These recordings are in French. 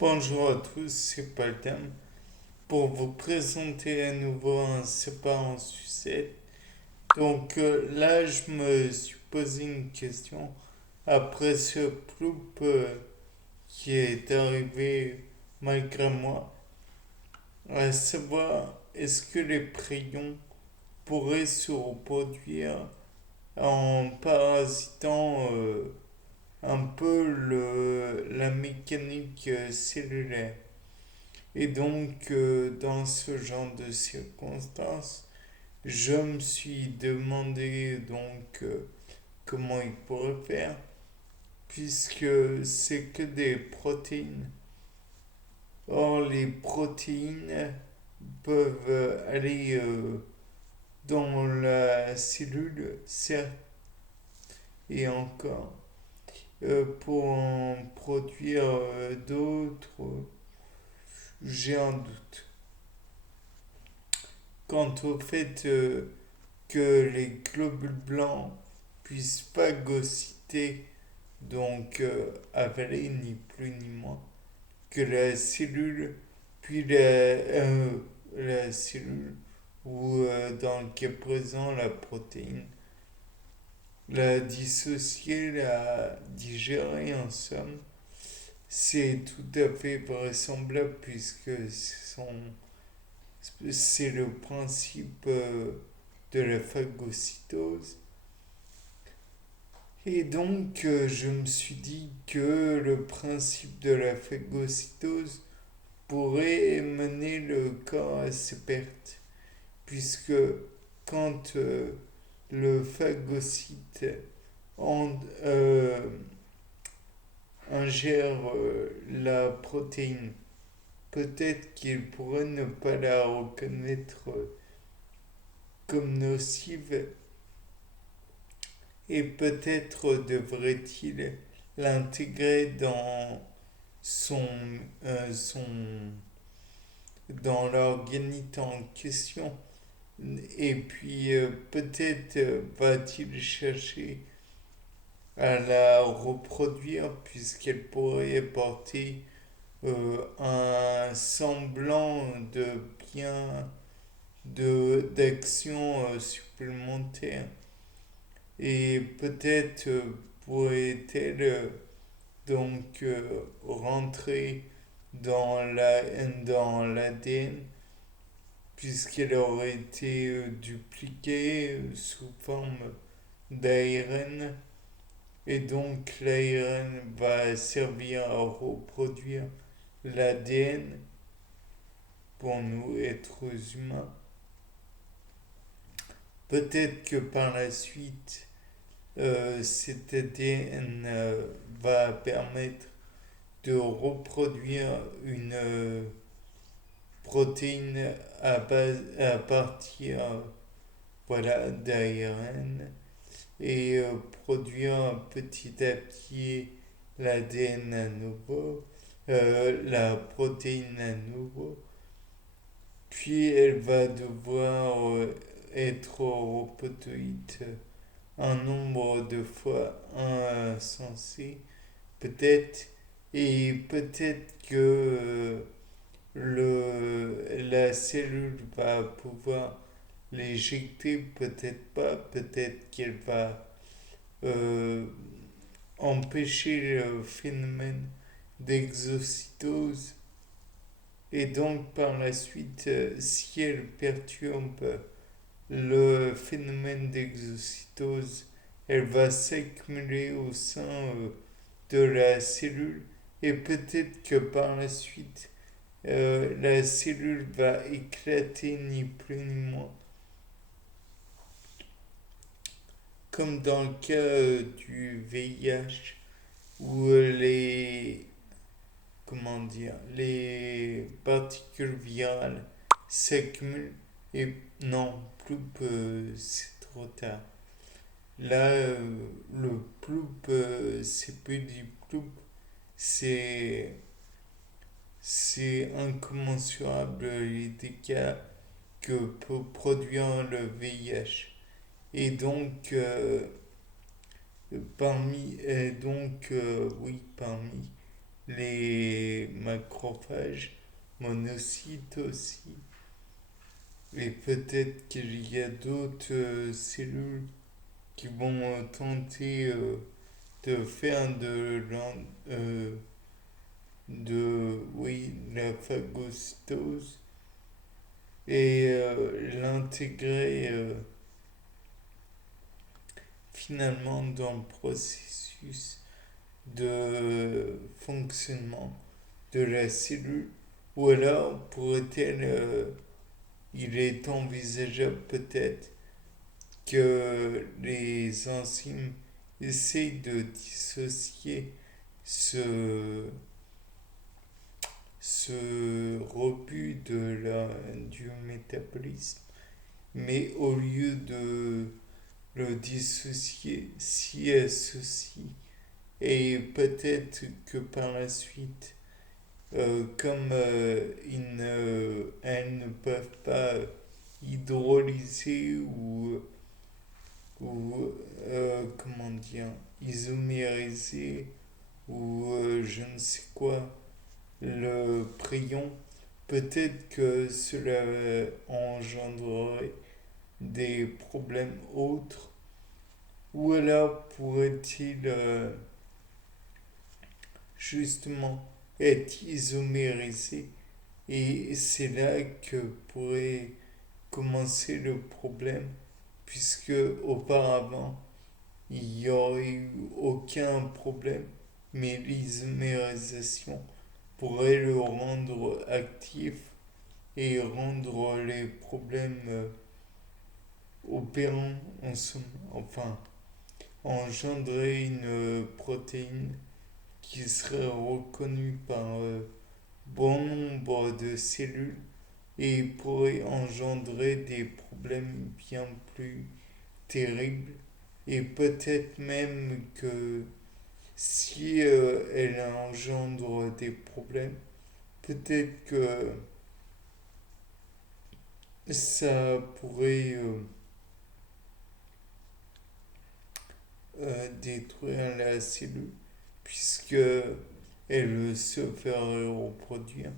Bonjour à tous, c'est Paltam. Pour vous présenter à nouveau un C'est pas un succès. Là, je me suis posé une question après ce ploup qui est arrivé malgré moi, à savoir est-ce que les prions pourraient se reproduire en parasitant un peu la mécanique cellulaire. Et dans ce genre de circonstances, je me suis demandé comment il pourrait faire, puisque c'est que des protéines. Or, les protéines peuvent aller dans la cellule, certes, et encore, pour en produire d'autres, j'ai un doute. Quant au fait que les globules blancs puissent phagocyter, avaler ni plus ni moins, que la cellule, puis la cellule, ou dans le cas présent la protéine, la dissocier, la digérer en somme, c'est tout à fait vraisemblable puisque c'est le principe de la phagocytose. Je me suis dit que le principe de la phagocytose pourrait mener le corps à ses pertes, puisque quand le phagocyte en, euh, ingère la protéine, peut-être qu'il pourrait ne pas la reconnaître comme nocive et peut-être devrait-il l'intégrer son, son dans l'organite en question. Et puis peut-être va-t-il chercher à la reproduire puisqu'elle pourrait apporter un semblant de bien d'action supplémentaire. Et peut-être pourrait-elle rentrer dans l'ADN puisqu'elle aurait été dupliquée sous forme d'ARN. Et donc l'ARN va servir à reproduire l'ADN pour nous, êtres humains. Peut-être que par la suite, cet ADN va permettre de reproduire une protéine à partir voilà, d'ARN et produire petit à petit l'ADN à nouveau, la protéine à nouveau. Puis elle va devoir être reproduite un nombre de fois insensé, peut-être, et peut-être que la cellule va pouvoir l'éjecter, peut-être pas, peut-être qu'elle va euh, empêcher le phénomène d'exocytose. Et donc par la suite, si elle perturbe le phénomène d'exocytose, elle va s'accumuler au sein de la cellule et peut-être que par la suite, la cellule va éclater ni plus ni moins. Comme dans le cas du VIH, où les particules virales s'accumulent et non, plus c'est trop tard. Là, le ploup, c'est plus du ploup, c'est, c'est incommensurable les dégâts que peut produire le VIH. Et donc, oui, parmi les macrophages, monocytes aussi. Et peut-être qu'il y a d'autres cellules qui vont tenter de faire la phagocytose et l'intégrer finalement dans le processus de fonctionnement de la cellule. Ou alors pourrait-elle, il est envisageable peut-être que les enzymes essayent de dissocier ce, ce rebut du métabolisme, mais au lieu de le dissocier, s'y associe. Et peut-être que par la suite, comme elles ne peuvent pas hydrolyser ou comment dire, isomériser ou je ne sais quoi, le prion, peut-être que cela engendrerait des problèmes autres, ou alors pourrait-il justement être isomérisé, et c'est là que pourrait commencer le problème, puisque auparavant il n'y aurait eu aucun problème, mais l'isomérisation pourrait le rendre actif et rendre les problèmes opérants en somme. Enfin, engendrer une protéine qui serait reconnue par bon nombre de cellules et pourrait engendrer des problèmes bien plus terribles. Et peut-être même que si elle engendre des problèmes, peut-être que ça pourrait détruire la cellule, puisque elle se ferait reproduire.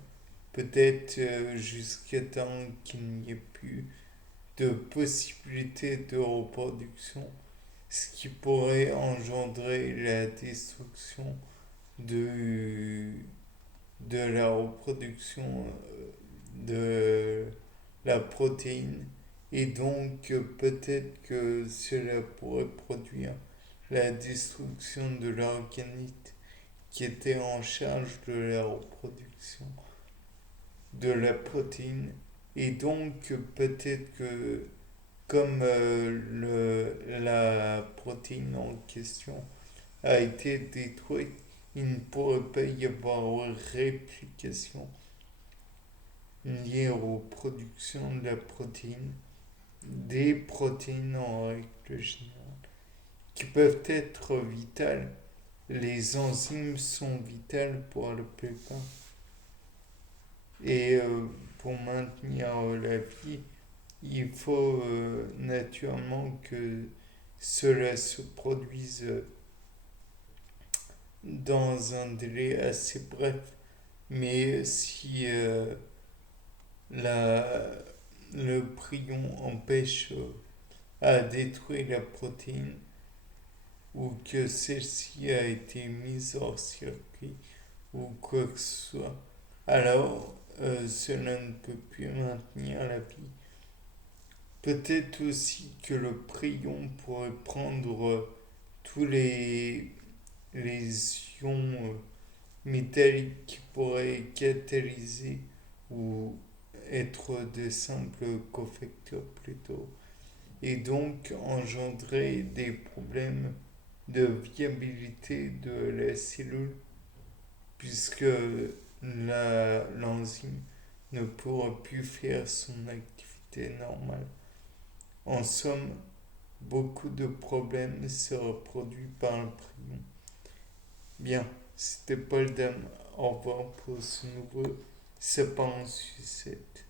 Peut-être jusqu'à temps qu'il n'y ait plus de possibilité de reproduction, ce qui pourrait engendrer la destruction de, de la reproduction de la protéine. Et donc peut-être que cela pourrait produire la destruction de l'organisme qui était en charge de la reproduction de la protéine. Et donc peut-être que comme la protéine en question a été détruite, il ne pourrait pas y avoir réplication liée aux productions de la protéine, des protéines en règle générale, qui peuvent être vitales. Les enzymes sont vitales pour la plupart. Et pour maintenir la vie, il faut naturellement que cela se produise dans un délai assez bref. Mais si la, le prion empêche à détruire la protéine ou que celle-ci a été mise hors circuit ou quoi que ce soit, alors cela ne peut plus maintenir la vie. Peut-être aussi que le prion pourrait prendre tous les ions métalliques qui pourraient catalyser ou être de simples cofacteurs plutôt, et donc engendrer des problèmes de viabilité de la cellule, puisque l'enzyme ne pourra plus faire son activité normale. En somme, beaucoup de problèmes se reproduisent par le prion. Bien, c'était Paul Dame. Au revoir pour ce nouveau Sapin en sucette.